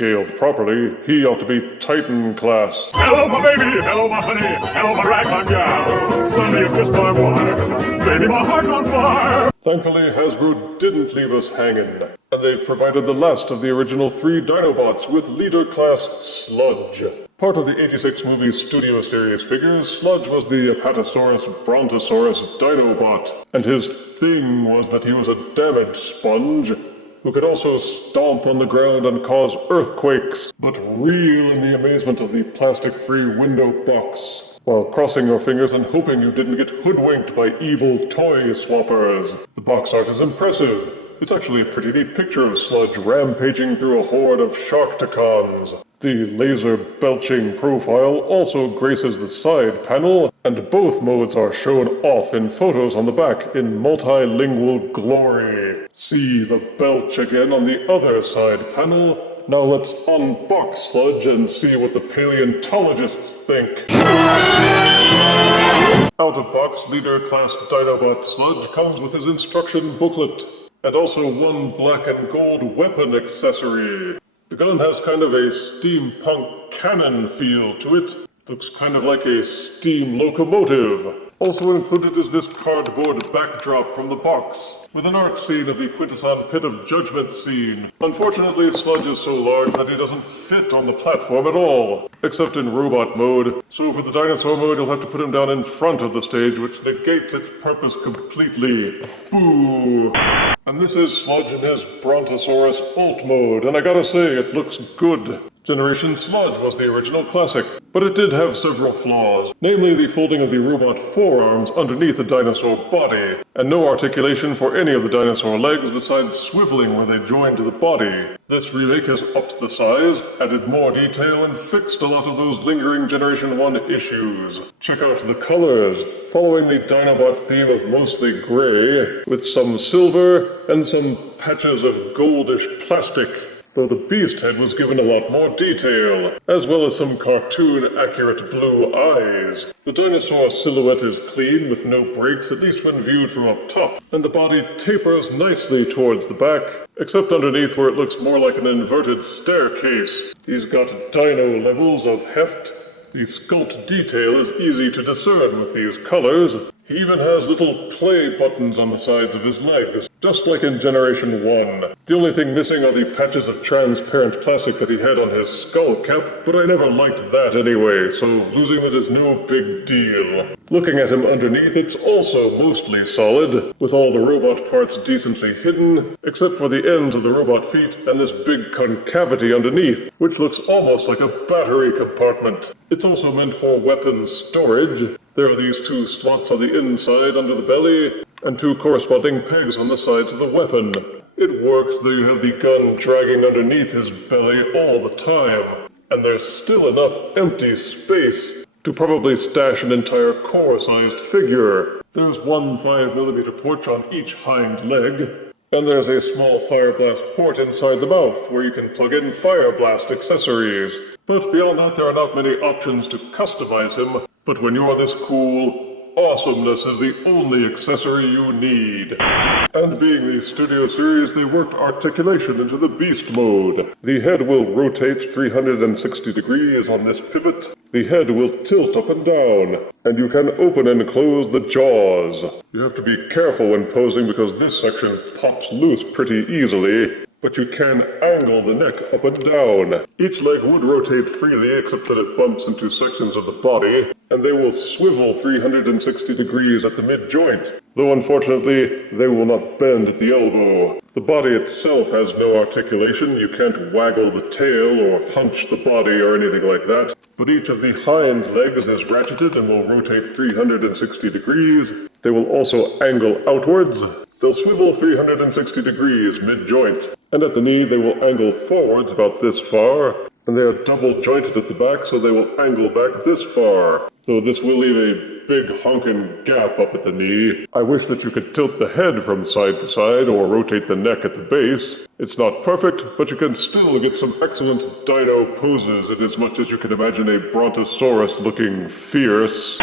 Scaled properly, he ought to be Titan class. Hello, my baby! Hello, my honey! Hello, my ragtime gal! Sonny, you kissed my wife! Baby, my heart's on fire! Thankfully, Hasbro didn't leave us hanging, and they've provided the last of the original 3 Dinobots with leader class Sludge. Part of the 86 movie studio series figures, Sludge was the Apatosaurus Brontosaurus Dinobot, and his thing was that he was a damage sponge who could also stomp on the ground and cause earthquakes, but reel in the amazement of the plastic-free window box, while crossing your fingers and hoping you didn't get hoodwinked by evil toy swappers. The box art is impressive. It's actually a pretty neat picture of Sludge rampaging through a horde of Sharktacons. The laser-belching profile also graces the side panel, and both modes are shown off in photos on the back in multilingual glory. See the belch again on the other side panel. Now let's unbox Sludge and see what the paleontologists think. Out-of-box leader class Dinobot Sludge comes with his instruction booklet, and also one black and gold weapon accessory. The gun has kind of a steampunk cannon feel to it. Looks kind of like a steam locomotive. Also included is this cardboard backdrop from the box, with an art scene of the Quintesson Pit of Judgment scene. Unfortunately, Sludge is so large that he doesn't fit on the platform at all, except in robot mode. So for the dinosaur mode, you'll have to put him down in front of the stage, which negates its purpose completely. Boo! And this is Sludge in his Brontosaurus Alt mode, and I gotta say, it looks good. Generation Sludge was the original classic, but it did have several flaws, namely the folding of the robot forearms underneath the dinosaur body, and no articulation for any of the dinosaur legs besides swiveling where they joined to the body. This remake has upped the size, added more detail, and fixed a lot of those lingering Generation 1 issues. Check out the colors, following the Dinobot theme of mostly gray, with some silver and some patches of goldish plastic, though the beast head was given a lot more detail, as well as some cartoon-accurate blue eyes. The dinosaur silhouette is clean, with no breaks, at least when viewed from up top, and the body tapers nicely towards the back, except underneath where it looks more like an inverted staircase. He's got dino levels of heft. The sculpt detail is easy to discern with these colors. He even has little play buttons on the sides of his legs, just like in Generation 1. The only thing missing are the patches of transparent plastic that he had on his skull cap, but I never liked that anyway, so losing it is no big deal. Looking at him underneath, it's also mostly solid, with all the robot parts decently hidden, except for the ends of the robot feet and this big concavity underneath, which looks almost like a battery compartment. It's also meant for weapons storage. There are these 2 slots on the inside under the belly, and 2 corresponding pegs on the sides of the weapon. It works, though you have the gun dragging underneath his belly all the time, and there's still enough empty space to probably stash an entire core-sized figure. There's one 5mm port on each hind leg, and there's a small fire blast port inside the mouth where you can plug in fire blast accessories. But beyond that, there are not many options to customize him. But when you're this cool, awesomeness is the only accessory you need. And being the studio series, they worked articulation into the beast mode. The head will rotate 360 degrees on this pivot. The head will tilt up and down, and you can open and close the jaws. You have to be careful when posing because this section pops loose pretty easily, but you can angle the neck up and down. Each leg would rotate freely except that it bumps into sections of the body, and they will swivel 360 degrees at the mid-joint, though unfortunately they will not bend at the elbow. The body itself has no articulation. You can't waggle the tail or hunch the body or anything like that, but each of the hind legs is ratcheted and will rotate 360 degrees. They will also angle outwards. They'll swivel 360 degrees mid-joint, and at the knee they will angle forwards about this far, and they are double jointed at the back, so they will angle back this far, though this will leave a big honking gap up at the knee. I wish that you could tilt the head from side to side or rotate the neck at the base. It's not perfect, but you can still get some excellent dino poses in as much as you can imagine a Brontosaurus looking fierce.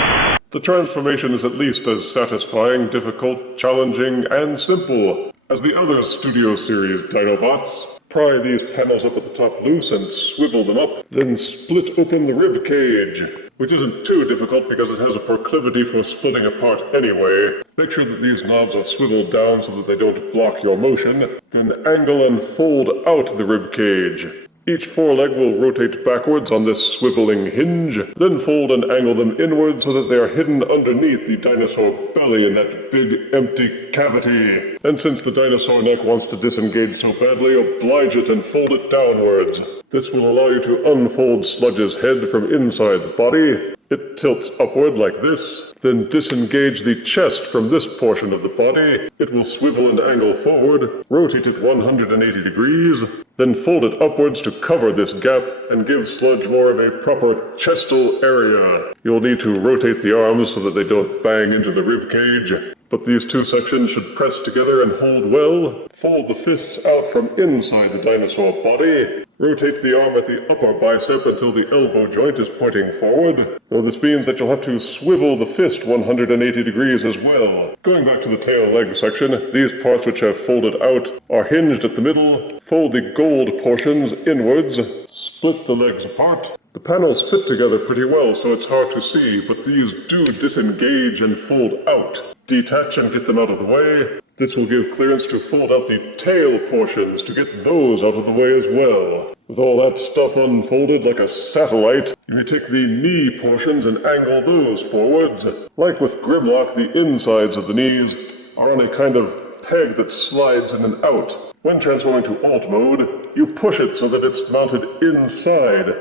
The transformation is at least as satisfying, difficult, challenging, and simple as the other Studio Series Dinobots. Pry these panels up at the top loose and swivel them up, then split open the rib cage, which isn't too difficult because it has a proclivity for splitting apart anyway. Make sure that these knobs are swiveled down so that they don't block your motion, then angle and fold out the rib cage. Each foreleg will rotate backwards on this swiveling hinge, then fold and angle them inward so that they are hidden underneath the dinosaur belly in that big empty cavity. And since the dinosaur neck wants to disengage so badly, oblige it and fold it downwards. This will allow you to unfold Sludge's head from inside the body. It tilts upward like this, then disengage the chest from this portion of the body. It will swivel and angle forward, rotate it 180 degrees, then fold it upwards to cover this gap and give Sludge more of a proper chestal area. You'll need to rotate the arms so that they don't bang into the rib cage. But these two sections should press together and hold well. Fold the fists out from inside the dinosaur body. Rotate the arm at the upper bicep until the elbow joint is pointing forward, though this means that you'll have to swivel the fist 180 degrees as well. Going back to the tail leg section, these parts which have folded out are hinged at the middle. Fold the gold portions inwards, split the legs apart. The panels fit together pretty well, so it's hard to see, but these do disengage and fold out. Detach and get them out of the way. This will give clearance to fold out the tail portions to get those out of the way as well. With all that stuff unfolded like a satellite, you may take the knee portions and angle those forwards. Like with Grimlock, the insides of the knees are on a kind of peg that slides in and out. When transforming to Alt mode, you push it so that it's mounted inside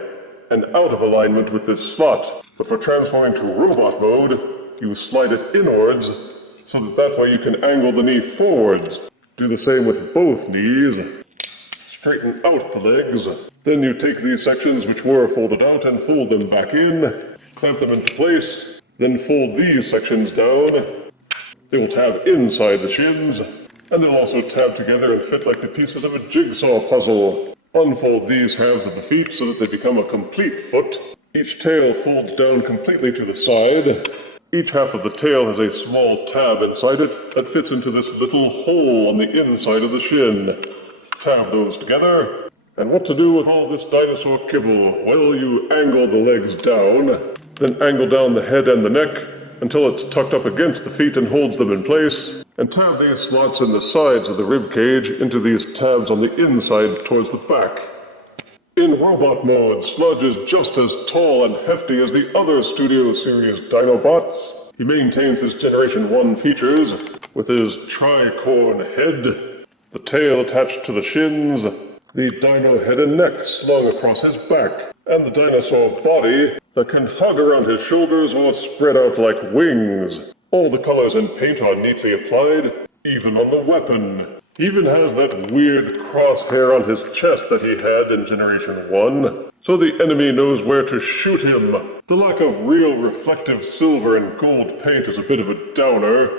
and out of alignment with this slot. But for transforming to Robot mode, you slide it inwards so that way you can angle the knee forwards. Do the same with both knees. Straighten out the legs. Then you take these sections which were folded out and fold them back in. Clamp them into place. Then fold these sections down. They will tab inside the shins. And they'll also tab together and fit like the pieces of a jigsaw puzzle. Unfold these halves of the feet so that they become a complete foot. Each tail folds down completely to the side. Each half of the tail has a small tab inside it that fits into this little hole on the inside of the shin. Tab those together. And what to do with all this dinosaur kibble? Well, you angle the legs down, then angle down the head and the neck until it's tucked up against the feet and holds them in place, and tab these slots in the sides of the rib cage into these tabs on the inside towards the back. In robot mode, Sludge is just as tall and hefty as the other Studio Series Dinobots. He maintains his Generation 1 features with his tricorn head, the tail attached to the shins, the dino head and neck slung across his back, and the dinosaur body that can hug around his shoulders or spread out like wings. All the colors and paint are neatly applied, even on the weapon. He even has that weird crosshair on his chest that he had in Generation 1, so the enemy knows where to shoot him. The lack of real reflective silver and gold paint is a bit of a downer,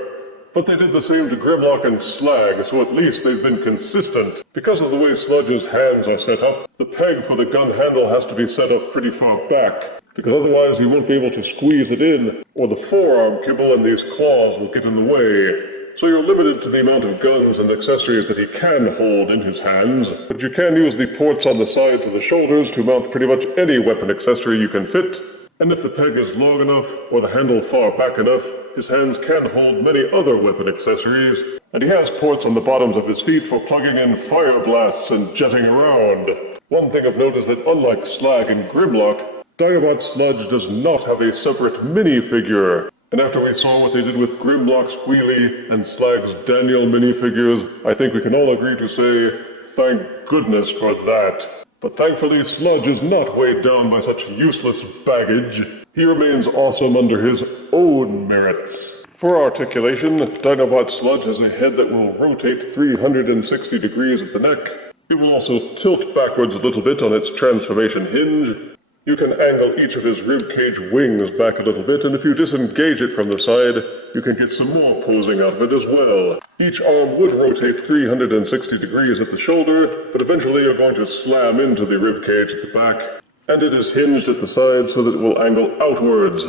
but they did the same to Grimlock and Slag, so at least they've been consistent. Because of the way Sludge's hands are set up, the peg for the gun handle has to be set up pretty far back, because otherwise he won't be able to squeeze it in, or the forearm kibble and these claws will get in the way. So you're limited to the amount of guns and accessories that he can hold in his hands, but you can use the ports on the sides of the shoulders to mount pretty much any weapon accessory you can fit. And if the peg is long enough, or the handle far back enough, his hands can hold many other weapon accessories, and he has ports on the bottoms of his feet for plugging in fire blasts and jetting around. One thing of note is that unlike Slag and Grimlock, Dinobot Sludge does not have a separate minifigure. And after we saw what they did with Grimlock's Wheelie and Slag's Daniel minifigures, I think we can all agree to say, thank goodness for that. But thankfully, Sludge is not weighed down by such useless baggage. He remains awesome under his own merits. For articulation, Dinobot Sludge has a head that will rotate 360 degrees at the neck. It will also tilt backwards a little bit on its transformation hinge. You can angle each of his ribcage wings back a little bit, and if you disengage it from the side, you can get some more posing out of it as well. Each arm would rotate 360 degrees at the shoulder, but eventually you're going to slam into the ribcage at the back, and it is hinged at the side so that it will angle outwards.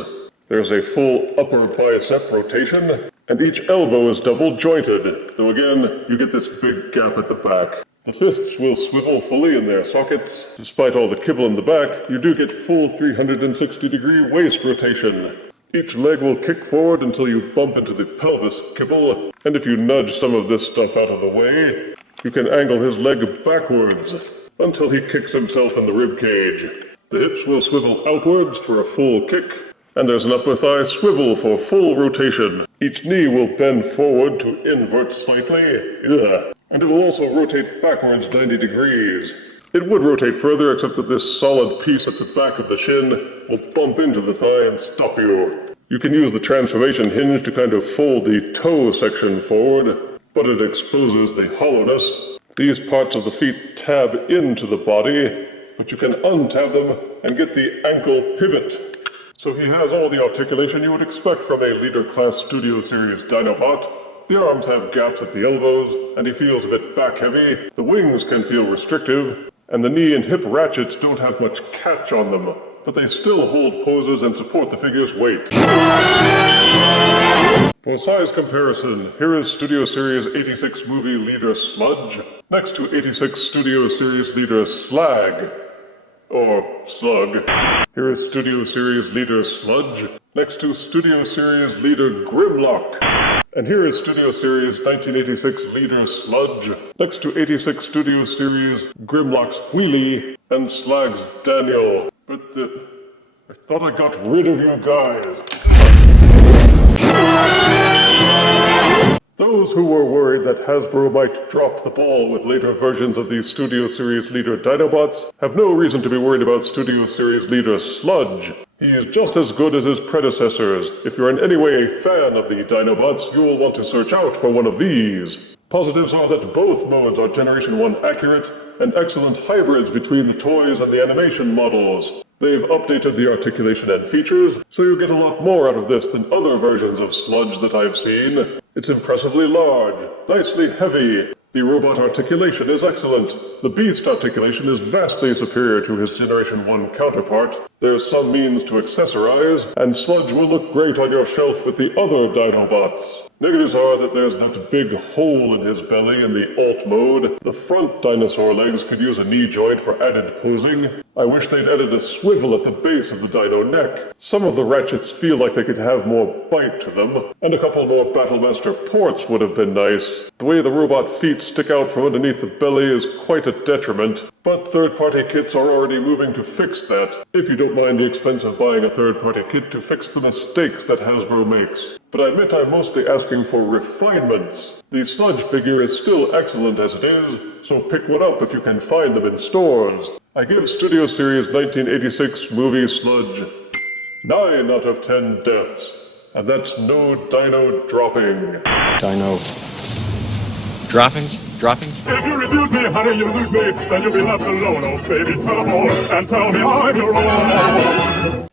There's a full upper bicep rotation, and each elbow is double jointed, though again, you get this big gap at the back. The fists will swivel fully in their sockets. Despite all the kibble in the back, you do get full 360-degree waist rotation. Each leg will kick forward until you bump into the pelvis kibble, and if you nudge some of this stuff out of the way, you can angle his leg backwards until he kicks himself in the rib cage. The hips will swivel outwards for a full kick, and there's an upper thigh swivel for full rotation. Each knee will bend forward to invert slightly, and it will also rotate backwards 90 degrees. It would rotate further, except that this solid piece at the back of the shin will bump into the thigh and stop you. You can use the transformation hinge to kind of fold the toe section forward, but it exposes the hollowness. These parts of the feet tab into the body, but you can untab them and get the ankle pivot. So he has all the articulation you would expect from a leader-class Studio Series Dinobot. The arms have gaps at the elbows, and he feels a bit back-heavy. The wings can feel restrictive, and the knee and hip ratchets don't have much catch on them, but they still hold poses and support the figure's weight. For size comparison, here is Studio Series 86 movie leader Sludge, next to 86 Studio Series leader Slag, or Slug. Here is Studio Series leader Sludge, next to Studio Series leader Grimlock. And here is Studio Series 1986 leader Sludge, next to 86 Studio Series Grimlock's Wheelie and Slag's Daniel. But I thought I got rid of you guys. Those who were worried that Hasbro might drop the ball with later versions of these Studio Series leader Dinobots have no reason to be worried about Studio Series leader Sludge. He is just as good as his predecessors. If you're in any way a fan of the Dinobots, you will want to search out for one of these. Positives are that both modes are Generation 1 accurate and excellent hybrids between the toys and the animation models. They've updated the articulation and features, so you get a lot more out of this than other versions of Sludge that I've seen. It's impressively large, nicely heavy. The robot articulation is excellent. The beast articulation is vastly superior to his Generation 1 counterpart. There's some means to accessorize, and Sludge will look great on your shelf with the other Dinobots. Negatives are that there's that big hole in his belly in the alt mode. The front dinosaur legs could use a knee joint for added posing. I wish they'd added a swivel at the base of the dino neck. Some of the ratchets feel like they could have more bite to them, and a couple more Battlemaster ports would have been nice. The way the robot feet stick out from underneath the belly is quite a detriment, but third-party kits are already moving to fix that, if you don't mind the expense of buying a third-party kit to fix the mistakes that Hasbro makes. But I admit I'm mostly asking for refinements. The Sludge figure is still excellent as it is, so pick one up if you can find them in stores. I give Studio Series 1986 movie Sludge 9 out of 10 deaths, and that's no dino dropping. Dino droppings? Droppings? If you refuse me, honey, you lose me, then you'll be left alone. Oh, baby, tell them all, and tell me I'm your own.